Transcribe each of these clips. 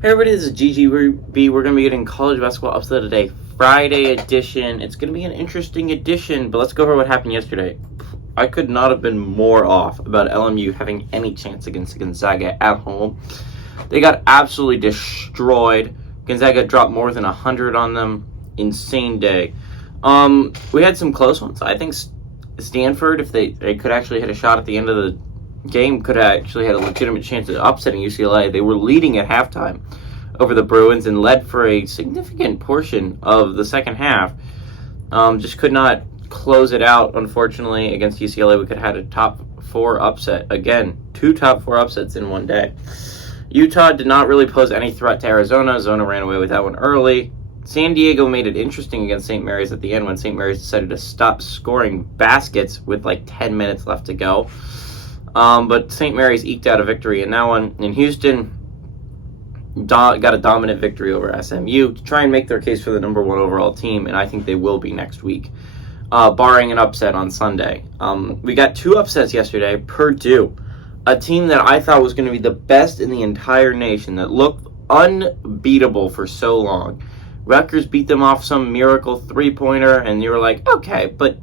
Hey everybody, this is GGB. We're going to be getting college basketball upset today, Friday edition. It's going to be an interesting edition, but let's go over what happened yesterday. I could not have been more off about LMU having any chance against Gonzaga at home. They got absolutely destroyed. Gonzaga dropped more than 100 on them. Insane day. We had some close ones. I think Stanford, if they could actually hit a shot at the end of the game, could have actually had a legitimate chance of upsetting UCLA. They were leading at halftime over the Bruins and led for a significant portion of the second half. Just could not close it out, unfortunately, against UCLA. We could have had a top four upset. Again, two top four upsets in one day. Utah did not really pose any threat to Arizona. Zona ran away with that one early. San Diego made it interesting against St. Mary's at the end when St. Mary's decided to stop scoring baskets with like 10 minutes left to go. But St. Mary's eked out a victory in that one. In Houston, got a dominant victory over SMU to try and make their case for the number one overall team, and I think they will be next week, barring an upset on Sunday. We got two upsets yesterday. Purdue, a team that I thought was going to be the best in the entire nation, that looked unbeatable for so long. Rutgers beat them off some miracle three-pointer, and you were like, okay, but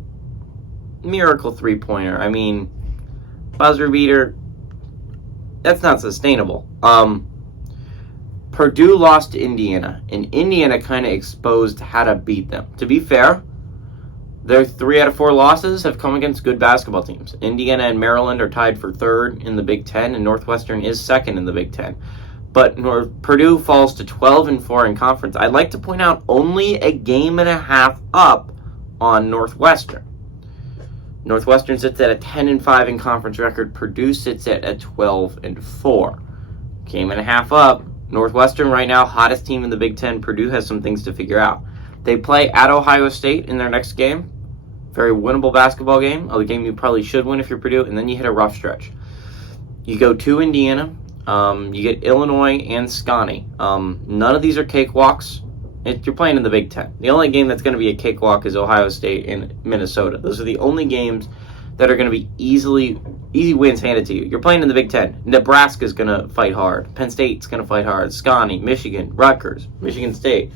miracle three-pointer, I mean, buzzer beater, that's not sustainable. Purdue lost to Indiana, and Indiana kind of exposed how to beat them. To be fair, their 3 out of 4 losses have come against good basketball teams. Indiana and Maryland are tied for third in the Big Ten, and Northwestern is second in the Big Ten. But Purdue falls to 12-4 in conference. I'd like to point out only a game and a half up on Northwestern. Northwestern sits at a 10-5 in conference record. Purdue sits at a 12-4. Game and a half up. Northwestern right now, hottest team in the Big Ten. Purdue has some things to figure out. They play at Ohio State in their next game. Very winnable basketball game. A game you probably should win if you're Purdue. And then you hit a rough stretch. You go to Indiana. You get Illinois and Scotty. None of these are cakewalks. You're playing in the Big Ten. The only game that's going to be a cakewalk is Ohio State and Minnesota. Those are the only games that are going to be easy wins handed to you. You're playing in the Big Ten. Nebraska's going to fight hard. Penn State's going to fight hard. Scotty, Michigan, Rutgers, Michigan State,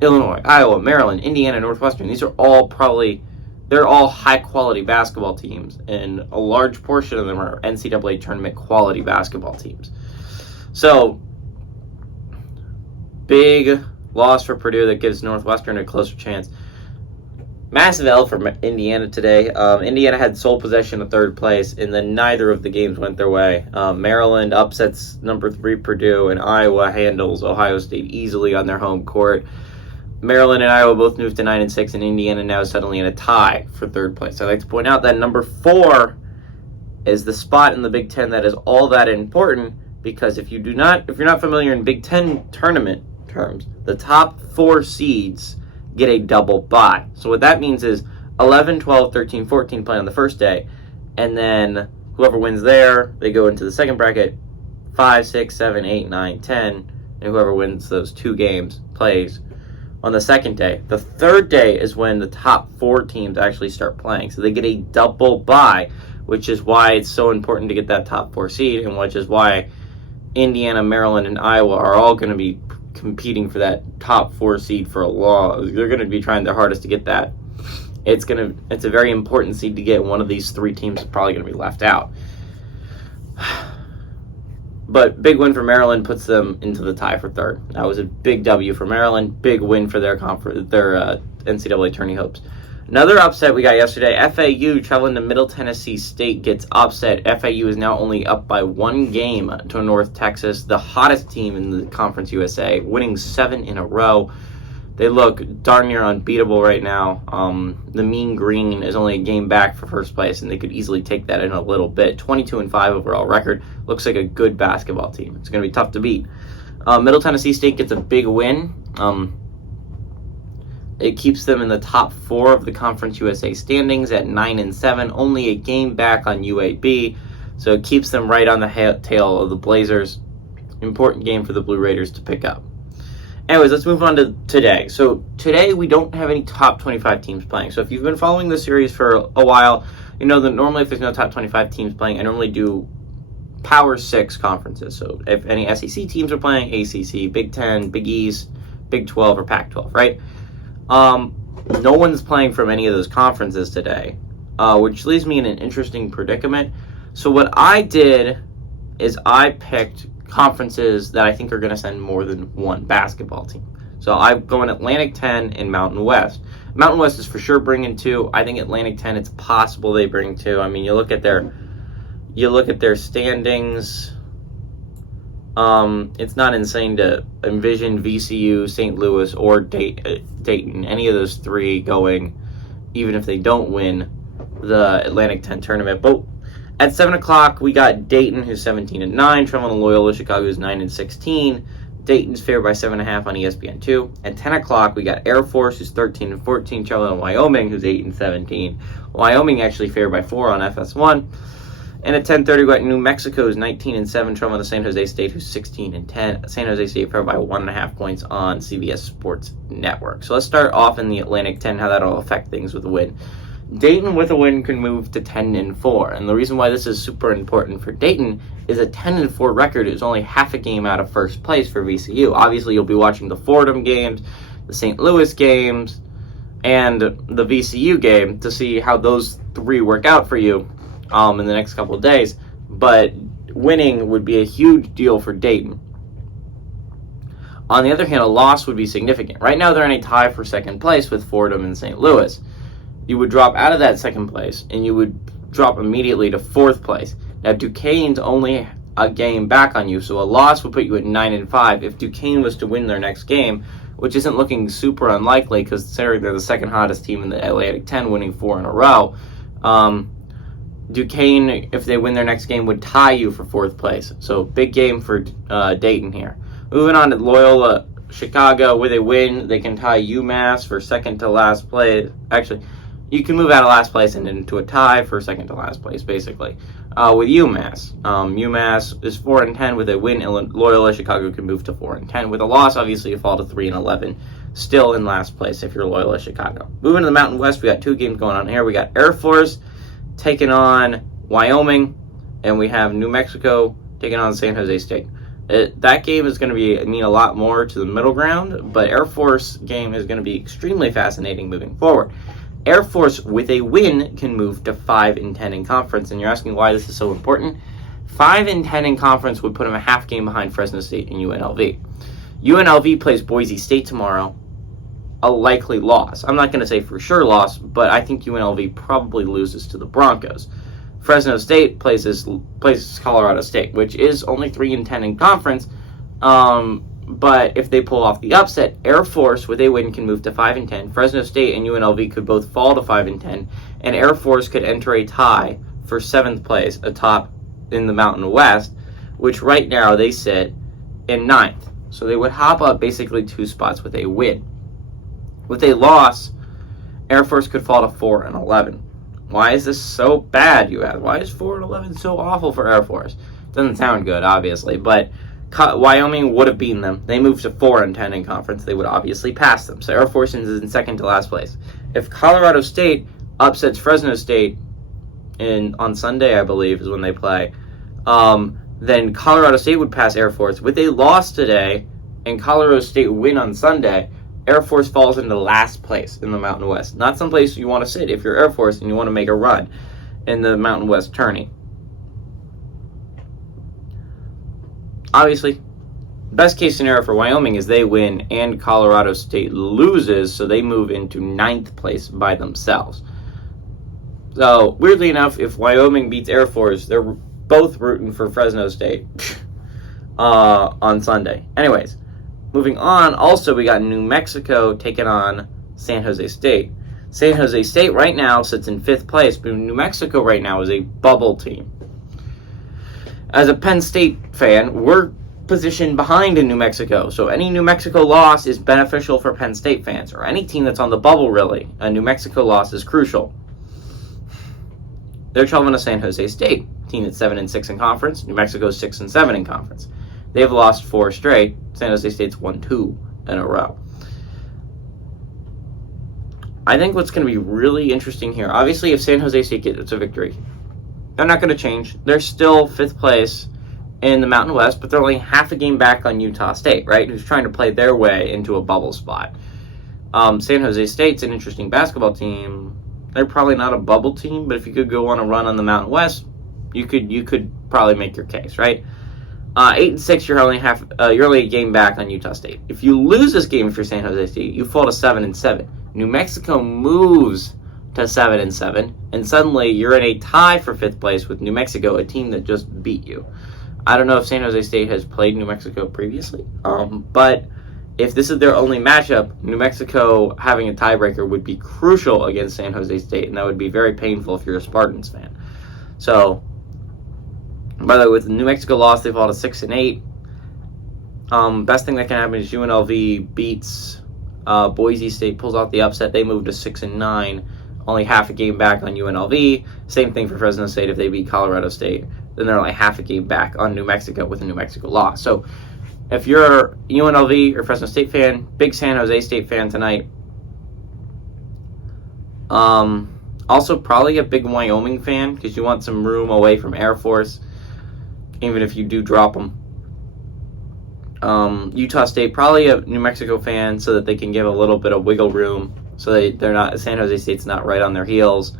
Illinois, Iowa, Maryland, Indiana, Northwestern. These are all they're all high-quality basketball teams, and a large portion of them are NCAA tournament quality basketball teams. So, big loss for Purdue that gives Northwestern a closer chance. Massive L for Indiana today. Indiana had sole possession of third place, and then neither of the games went their way. Maryland upsets number 3 Purdue, and Iowa handles Ohio State easily on their home court. Maryland and Iowa both moved to 9-6, and Indiana now is suddenly in a tie for third place. I'd like to point out that number 4 is the spot in the Big Ten that is all that important, because if you're not familiar in Big Ten tournament terms, the top 4 seeds get a double bye. So what that means is 11, 12, 13, 14 play on the first day, and then whoever wins there, they go into the second bracket, 5, 6, 7, 8, 9, 10, and whoever wins those 2 games plays on the second day. The third day is when the top 4 teams actually start playing. So they get a double bye, which is why it's so important to get that top 4 seed, and which is why Indiana, Maryland, and Iowa are all going to be competing for that top 4 seed for a while. They're going to be trying their hardest to get that. It's a very important seed to get. One of these 3 teams is probably going to be left out. But big win for Maryland puts them into the tie for third. That was a big W for Maryland. Big win for their NCAA tourney hopes. Another upset we got yesterday, FAU traveling to Middle Tennessee State gets upset. FAU is now only up by 1 game to North Texas, the hottest team in the Conference USA, winning 7 in a row. They look darn near unbeatable right now. The Mean Green is only a game back for first place, and they could easily take that in a little bit. 22-5 overall record. Looks like a good basketball team. It's going to be tough to beat. Middle Tennessee State gets a big win. It keeps them in the top 4 of the Conference USA standings at 9-7, only a game back on UAB, so it keeps them right on the tail of the Blazers. Important game for the Blue Raiders to pick up. Anyways, let's move on to today. So today we don't have any top 25 teams playing. So if you've been following this series for a while, you know that normally if there's no top 25 teams playing, I normally do Power 6 conferences. So if any SEC teams are playing, ACC, Big 10, Big East, Big 12, or Pac-12, right? No one's playing from any of those conferences today, which leaves me in an interesting predicament. So what I did is I picked conferences that I think are going to send more than one basketball team. So I'm going Atlantic 10 and Mountain West. Mountain West is for sure bringing 2. I think Atlantic 10, it's possible they bring 2. I mean, you look at their standings. It's not insane to envision VCU, St. Louis, or Dayton, any of those 3 going, even if they don't win the Atlantic 10 tournament. But at 7 o'clock, we got Dayton, who's 17-9, traveling to Loyola. Chicago, who's 9-16. Dayton's favored by 7.5 on ESPN2. At 10 o'clock, we got Air Force, who's 13-14, traveling to Wyoming, who's 8-17. Wyoming actually favored by 4 on FS1. And at 10:30, we got New Mexico, who's 19-7, traveling to San Jose State, who's 16-10. San Jose State favored by 1.5 points on CBS Sports Network. So let's start off in the Atlantic 10, how that'll affect things with a win. Dayton with a win can move to 10-4, and the reason why this is super important for Dayton is a 10-4 record is only half a game out of first place for VCU. Obviously, you'll be watching the Fordham games, the St. Louis games, and the VCU game to see how those 3 work out for you in the next couple of days. But winning would be a huge deal for Dayton. On the other hand, a loss would be significant. Right now, they're in a tie for second place with Fordham and St. Louis. You would drop out of that second place, and you would drop immediately to 4th place. Now, Duquesne's only a game back on you, so a loss would put you at 9-5. If Duquesne was to win their next game, which isn't looking super unlikely, because considering they're the second hottest team in the Atlantic 10, winning 4 in a row, Duquesne, if they win their next game, would tie you for 4th place. So, big game for Dayton here. Moving on to Loyola, Chicago, where they win, they can tie UMass for second to last place. Actually, you can move out of last place and into a tie for second to last place, basically. With UMass. UMass is 4-10. With a win, Loyola Chicago can move to 4-10. With a loss, obviously, you fall to 3-11. Still in last place if you're Loyola Chicago. Moving to the Mountain West, we got 2 games going on here. We got Air Force taking on Wyoming, and we have New Mexico taking on San Jose State. That game is going to mean a lot more to the middle ground, but Air Force game is going to be extremely fascinating moving forward. Air Force, with a win, can move to 5-10 in conference, and you're asking why this is so important. 5-10 in conference would put them a half game behind Fresno State and UNLV. UNLV plays Boise State tomorrow, a likely loss. I'm not going to say for sure loss, but I think UNLV probably loses to the Broncos. Fresno State plays Colorado State, which is only 3-10 in conference, but if they pull off the upset, Air Force with a win can move to 5-10. Fresno State and UNLV could both fall to 5-10, and Air Force could enter a tie for 7th place atop in the Mountain West, which right now they sit in 9th. So they would hop up basically 2 spots with a win. With a loss, Air Force could fall to 4-11. Why is this so bad, you ask? Why is 4-11 so awful for Air Force? Doesn't sound good, obviously, but Wyoming would have beaten them. They moved to 4-10 in conference. They would obviously pass them. So Air Force is in second to last place. If Colorado State upsets Fresno State on Sunday, I believe, is when they play, then Colorado State would pass Air Force. With a loss today and Colorado State win on Sunday, Air Force falls into last place in the Mountain West. Not someplace you want to sit if you're Air Force and you want to make a run in the Mountain West tourney. Obviously, best case scenario for Wyoming is they win and Colorado State loses, so they move into 9th place by themselves. So, weirdly enough, if Wyoming beats Air Force, they're both rooting for Fresno State on Sunday. Anyways, moving on, also we got New Mexico taking on San Jose State. San Jose State right now sits in 5th place, but New Mexico right now is a bubble team. As a Penn State fan, we're positioned behind in New Mexico, so any New Mexico loss is beneficial for Penn State fans, or any team that's on the bubble, really. A New Mexico loss is crucial. They're traveling to San Jose State, team that's 7-6 in conference. New Mexico's 6-7 in conference. They've lost 4 straight. San Jose State's won 2 in a row. I think what's going to be really interesting here, obviously if San Jose State gets a victory, they're not going to change. They're still 5th place in the Mountain West, but they're only half a game back on Utah State, right? Who's trying to play their way into a bubble spot. San Jose State's an interesting basketball team. They're probably not a bubble team, but if you could go on a run on the Mountain West, you could probably make your case, right? 8-6, you're only a game back on Utah State. If you lose this game for San Jose State, you fall to 7-7. New Mexico moves to 7-7, and suddenly you're in a tie for 5th place with New Mexico, a team that just beat you. I don't know if San Jose State has played New Mexico previously, but if this is their only matchup, New Mexico having a tiebreaker would be crucial against San Jose State, and that would be very painful if you're a Spartans fan. So, by the way, with the New Mexico loss, they fall to 6-8. Best thing that can happen is UNLV beats Boise State, pulls out the upset. They move to 6-9, only half a game back on UNLV. Same thing for Fresno State if they beat Colorado State. Then they're only half a game back on New Mexico with a New Mexico loss. So, if you're a UNLV or Fresno State fan, big San Jose State fan tonight. Also, probably a big Wyoming fan because you want some room away from Air Force, even if you do drop them. Utah State, probably a New Mexico fan so that they can give a little bit of wiggle room so they're not, San Jose State's not right on their heels.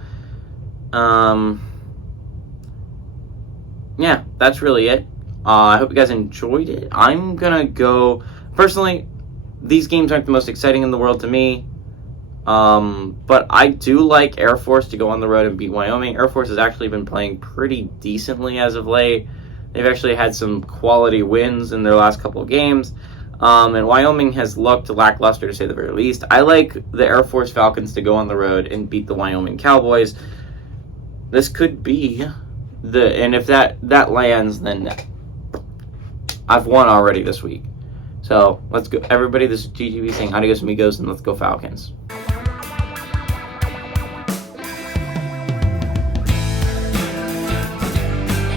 Yeah, that's really it. I hope you guys enjoyed it. I'm going to go... Personally, these games aren't the most exciting in the world to me. But I do like Air Force to go on the road and beat Wyoming. Air Force has actually been playing pretty decently as of late. They've actually had some quality wins in their last couple of games. And Wyoming has looked lackluster, to say the very least. I like the Air Force Falcons to go on the road and beat the Wyoming Cowboys. This could be and if that lands, then I've won already this week. So let's go, everybody. This is GGB saying adios amigos, and let's go Falcons.